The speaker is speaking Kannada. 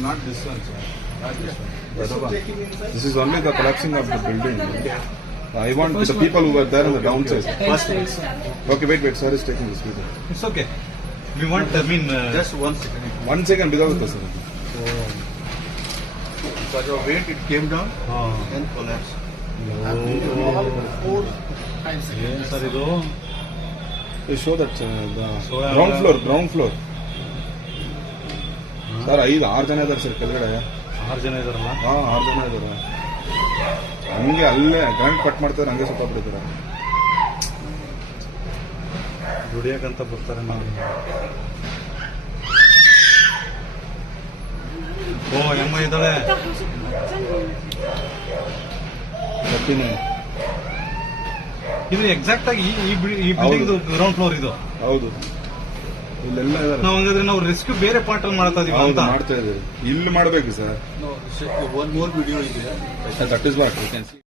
Not this one, sir. This is only the collapsing of the building. I want the people who were there on the downside. Okay, wait. Sir is taking this video. It's okay. We want, just 1 second. 1 second without the sir. Because of weight, it came down and collapsed. Sir, They show that the ground floor. Sir, 6 ಜನ ಇದ್ದಾರೆ ಸರ್ ಕೆಳಗಡೆ. 6 ಜನ ಇದಾರಲ್ಲ? 6 ಜನ ಇದ್ದಾರೆ. ಹಂಗೆ ಅಲ್ಲೇ ಗ್ರಾಂಡ್ ಕಟ್ ಮಾಡ್ತಾರೆ, ಹಂಗೆ ಸ್ವಲ್ಪ ಬಿಡ್ತಾರೆ. ದುಡಿಯಕ್ಕಂತ ಬರ್ತಾರೆ ನಾವು. ಓ ಎಮ್ಮ ಇದ್ದಾಳೆ. ಇದು ಎಕ್ಸಾಕ್ಟ್ ಆಗಿ ಈ ಬಿಲ್ಡಿಂಗ್ ಗ್ರೌಂಡ್ ಫ್ಲೋರ್ ಇದು. ಹೌದು, ಇಲ್ಲೆಲ್ಲ ಇದಾರೆ. ನಾವು ಹಂಗಾದ್ರೆ ನಾವು ರೆಸ್ಕ್ಯೂ ಬೇರೆ ಪಾರ್ಟ್ ಅಲ್ಲಿ ಮಾಡ್ತಾ ಇದೀವಿ ಅಂತ ಮಾಡ್ತಾ ಇದ್ದೀವಿ. ಇಲ್ಲಿ ಮಾಡಬೇಕು sir. one more video is there. That is what we can see.